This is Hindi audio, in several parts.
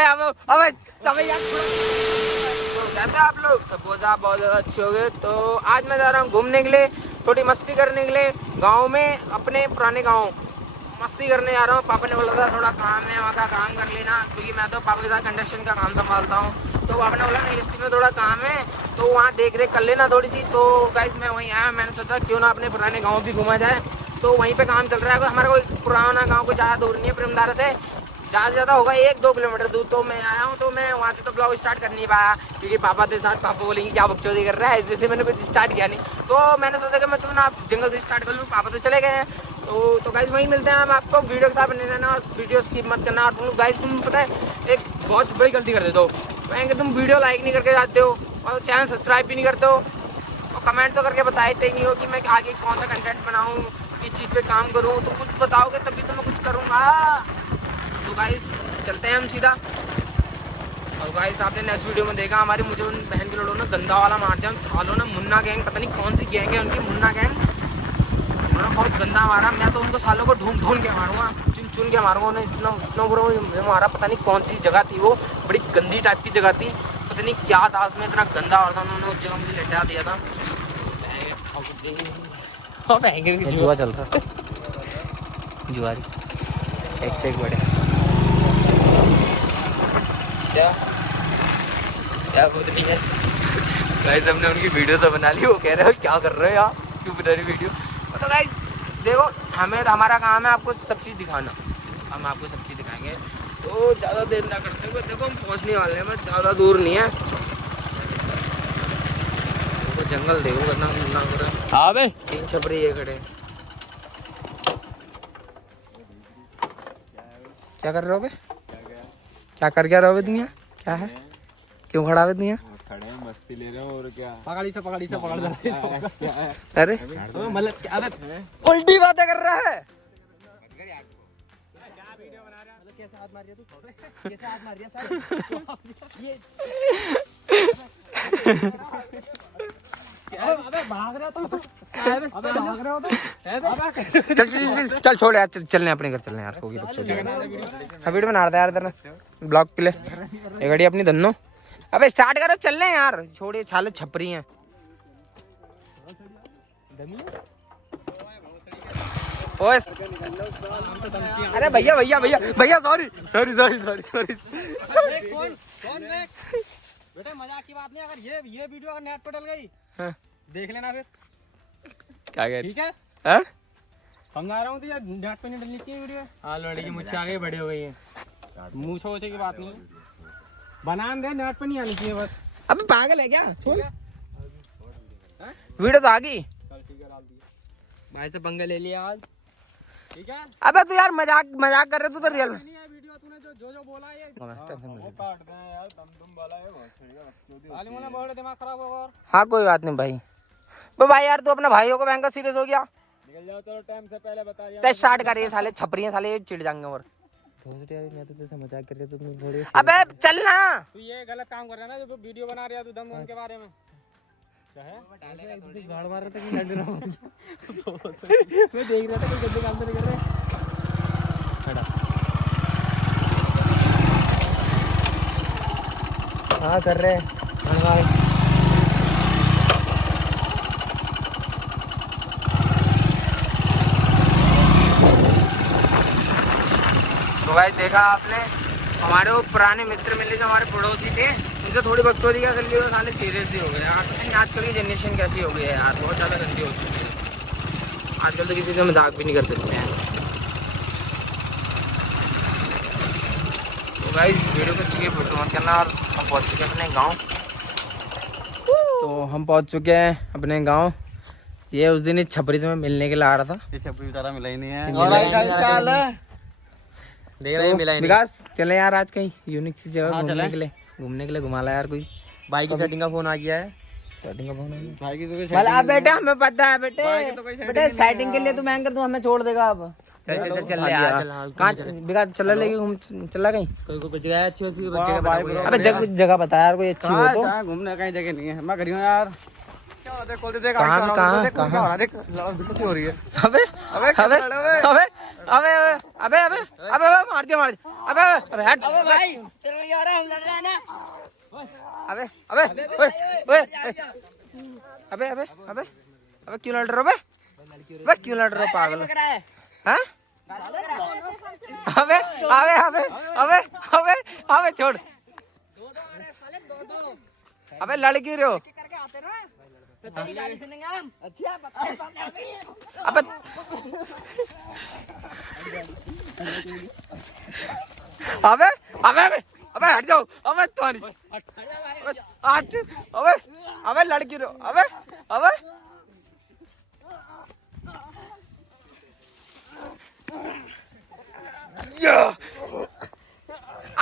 अबे यार कैसे आप लोग सपोज आप बहुत ज़्यादा अच्छे हो गए। तो आज मैं जा रहा हूँ घूमने के लिए, थोड़ी मस्ती करने के लिए गांव में, अपने पुराने गांव मस्ती करने जा रहा हूँ। पापा ने बोला था थोड़ा काम है वहाँ का काम कर लेना, क्योंकि मैं तो पापा के साथ कंस्ट्रक्शन का काम संभालता हूँ। तो पापा ने बोला नहीं रिश्ते में थोड़ा काम है तो वहाँ देख रेख कर लेना थोड़ी सी। तो गाइस मैं वहीं आया, मैंने सोचा क्यों ना अपने पुराने गाँव भी घूमा जाए। तो वहीं पे काम चल रहा है। हमारा कोई पुराना गाँव को ज़्यादा दूर नहीं है, प्रेमदारा से ज़्यादा से ज़्यादा होगा 1-2 किलोमीटर दूर। तो मैं आया हूँ, तो मैं वहाँ से तो ब्लॉग स्टार्ट कर नहीं पाया क्योंकि पापा के साथ पापा बोलेंगे क्या बकचोदी कर रहा है, इसलिए मैंने कुछ स्टार्ट किया नहीं। तो मैंने सोचा कि मैं क्यों ना जंगल से स्टार्ट कर लूँ, पापा तो चले गए हैं। तो गाइस वहीं मिलते हैं हम आपको, वीडियो के साथ बने रहना और वीडियो स्किप मत करना। और तुम गाइस तुम पता है एक बहुत बड़ी गलती कर देते हो, कहेंगे तुम वीडियो लाइक नहीं करके जाते हो और चैनल सब्सक्राइब भी नहीं करते हो और कमेंट तो करके बताते ही नहीं हो कि मैं आगे कौन सा कंटेंट बनाऊँ, किस चीज़ पे काम करूँ। तो कुछ बताओगे तभी तो मैं कुछ करूँगा। तो गाइस चलते हैं हम सीधा। और गाइस आपने नेक्स्ट वीडियो में देखा हमारी मुझे उन बहन के लोगों ने गंदा वाला मार दिया सालों ने, मुन्ना गैंग, पता नहीं कौन सी गैंग है उनकी, मुन्ना गैंग, उन्होंने बहुत गंदा मारा। मैं तो उनको सालों को ढूंढ के मारूंगा, चुन के मारूंगा उन्हें। इतना बुरा मुझे मारा, पता नहीं कौन सी जगह थी वो, बड़ी गंदी टाइप की जगह थी, पता नहीं क्या था उसमें, इतना गंदा और था। उन्होंने उस जगह मुझे लेटा दिया था। जुआ चल रहा जुआरी एक से एक बड़े क्या खुद नहीं है। गाइस हमने उनकी वीडियो तो बना ली, वो कह रहे हो क्या कर रहे हो यार, क्यों बना रही वीडियो। तो गाइस देखो हमें हमारा काम है आपको सब चीज़ दिखाना, हम आपको सब चीज़ दिखाएंगे। तो ज़्यादा देर ना करते हुए देखो हम पहुँचने वाले हैं, बस ज़्यादा दूर नहीं है। तो जंगल देखो करना हाँ भाई, 3 छपरी ये खड़े। क्या कर रहे हो बे, क्या कर क्या रहे हो तुम, क्या है, क्यों खड़ा हुए तुम? खड़े हैं मस्ती ले रहे हो और क्या, पकड़ अरे मतलब उल्टी बातें कर रहा है। चल छोड़ यार, चलने अपने घर चलने यार, होगी बच्चों की वीडियो बना रहा था यार इधर ब्लॉग के लिए, ये गाड़ी अपनी धन्नो। अबे स्टार्ट करो, चलने यार, छोड़िए छाले छपरी हैं। ओए अरे भैया भैया भैया भैया sorry sorry sorry sorry sorry बेटा मजाक की बात नहीं, अगर ये वीडियो अगर नेट पर डल गई देख लेना फिर क्या कह, ठीक है हाँ? समझा रहा हूँ तो यार नेट पर नहीं डलनी चाहिए वीडियो। हाँ लड़की की मुझसे आगे बड़े हो गई है, मुँह सोचे की बात नहीं है, बनान दे नेट पर नहीं आनी चाहिए बस। अबे पागल है क्या, छोड़ वीडियो तो आ गई। चल ठीक है डाल दिया, भाई से पंगा ले लिया आज, ठीक है। अबे तो यार मजाक कर रहे तो रियल में नहीं है वीडियो, तूने जो बोला ये वो काट दे यार, तुम वाला है वो आलिम ने बहुत दिमाग खराब होगा। हाँ कोई बात नहीं भाई, भाई यार तू अपने भाइयों को बैंक का सीरियस हो गया, निकल जाओ, चलो टाइम से पहले बता दिया। तो स्टार्ट करिए साले छपरी हैं साले, चिढ़ जाएंगे। और मैं तो जैसे मजाक कर रही तो तुम थोड़ी, अबे चल ना, तू ये गलत काम कर रहा है ना, जो वीडियो बना रहा है तू दम उनके बारे में क्या है, गाड़ मार रहा था कि लड़ रहा हूं मैं देख रहा था कोई गंदे काम तो नहीं कर रहे। हाँ कर रहे हैं। तो भाई देखा आपने हमारे वो पुराने मित्र मिले जो हमारे पड़ोसी थे, उनसे थोड़ी बकचोदी क्या कर ली, साले सीरियस ही हो गए यार। पता नहीं आजकल की जनरेशन कैसी हो गई है यार, बहुत ज़्यादा गंदी हो चुकी है आजकल, तो किसी से मजाक भी नहीं कर सकते हैं। तो भाई वीडियो को सीधे फोटो मत करना। और हम पहुँच चुके हैं अपने गाँव, तो हम पहुँच चुके हैं अपने गाँव। ये उस दिन इस छपरी से मैं मिलने के लिए आ रहा था, ये छपरी बेचारा मिला ही नहीं है। देख रहे मिला विकास, चले यार आज कहीं यूनिक सी जगह घूमने के लिए घुमा ला यार कोई। भाई की सेटिंग का फोन आ गया है, सेटिंग का फोन आ गया भाई की। तो बेटा हमें पता है बेटे सेटिंग के लिए तू महंगा, तू हमें छोड़ देगा अब। चल यार, कहाँ विकास चला लेके घूम, चला कहीं कोई जगह अच्छी अच्छी, अबे जगह बता यार कोई अच्छी हो तो। घूमने कहीं जगह नहीं है, मैं करी हूँ यार। कहाँ देख हो रही है। अबे अबे अबे अबे अबे अबे अबे अबे मार दिया अबे अबे हट अबे भाई तेरे यार हम लड़ रहे हैं ना। अबे अबे ओए अबे अबे अबे अबे क्यों लड़ रहे हो अबे क्यों लड़ रहे हो पागल हैं? अबे अबे अबे अबे अबे अबे छोड़ अबे लड़ क्यों रहे हो? करके आते ना तो तेरी गाली सुनेंगे हम। अच्छा अबे अबे अबे अबे अबे हट जाओ अबे तुम्हारी बस हट अबे अबे लड़ क्यों रहे हो? अबे अबे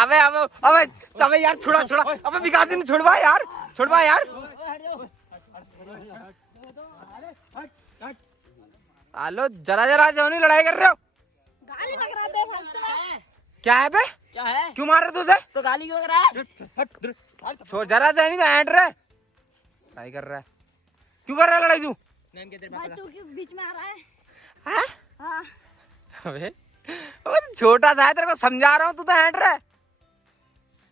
अबे अबे अबे अबे यार छोड़ा छोड़ा अबे विकास ने छोड़वा यार हेलो जरा जरा जो नहीं लड़ाई कर रहे हो गाली लग रहा है बेफालतू में। क्या है बे क्या है क्यों मार रहे तुझे तो गाली क्यों कर रहा है? छोड़ जरा सा नहीं तो ऐंठ रहा है लड़ाई कर रहा है क्यों कर रहा है लड़ाई तू भाई तू क्यों बीच में आ रहा है? हैं? हाँ अबे तू छोटा सा है तेरे को समझा रहा हूँ तू तो ऐंठ रहा है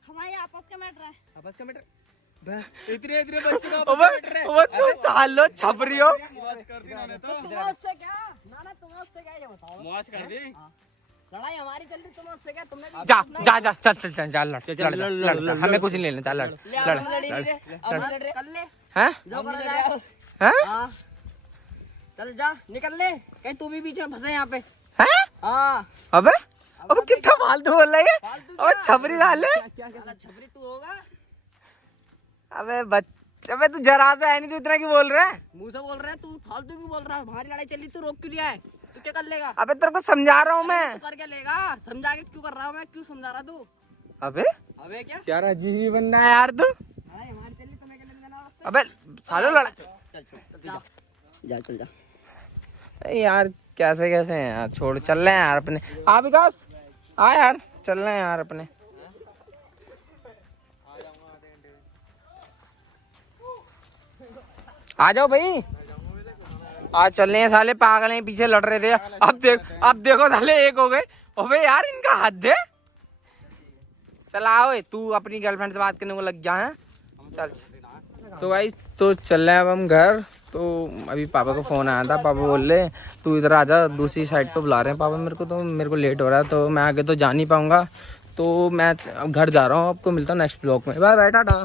हमारे आपस का मैटर है। आपस का मैटर इतने इतने बच्चों का अबे अबे तू सालो छपरी हो तुम्हें उससे क्या ना तुम्हें उससे क्या ये बताओ। मौज कर दी। लड़ाई हमारी चल रही तुम्हें उससे क्या तुमने जा जा जा चल चल चल जा लड़ हमें कुछ नहीं लेना चल लड़ ले अब हम लड़ी नहीं रहे अब हम लड़ रहे कर ले हैं जो करा जाए। हैं हाँ चल जा निकल ले कहीं तू भी बीच में फंसे यहाँ पे। हैं हाँ अबे अबे कितना फालतू बोल रहा है ये अबे छपरी साले साला छपरी तू होगा। अबे बच्चे अबे तू जरा सा है नहीं तू इतना क्यों बोल रहा है मुंह से बोल रहा है तू फालतू क्यों बोल रहा है? हमारी लड़ाई चली तू रोक क्यों रहा है? तू क्या कर लेगा? अबे तेरे को समझा रहा हूँ मैं तू कर क्या लेगा? समझा के क्यों कर रहा हूँ मैं? क्यों समझा रहा तू? अबे अबे क्या यार अजीब ही बंदा है यार तू लड़ाई हमारी चली तुम्हें क्या लेना देना उससे? अबे सालो लड़ा जा चल जा। अरे यार कैसे कैसे हैं यार छोड़ चल रहे हैं यार अपने हाँ विकास हाँ यार चल रहे हैं यार अपने आ जाओ भाई आज चल रहे हैं साले पागल हैं पीछे लड़ रहे थे अब देखो साले एक हो गए अबे यार इनका हद है चल आओ तू अपनी गर्लफ्रेंड से बात करने को लग गया है चल तो भाई तो चल रहे हैं अब हम घर तो अभी पापा का फ़ोन आया था पापा बोल रहे तू इधर आ जा दूसरी साइड पे बुला रहे हैं पापा मेरे को तो मेरे को लेट हो रहा है तो मैं आगे तो जा नहीं पाऊँगा तो मैं अब घर जा रहा हूँ आपको मिलता हूँ नेक्स्ट ब्लॉग में बाय बाय टाटा।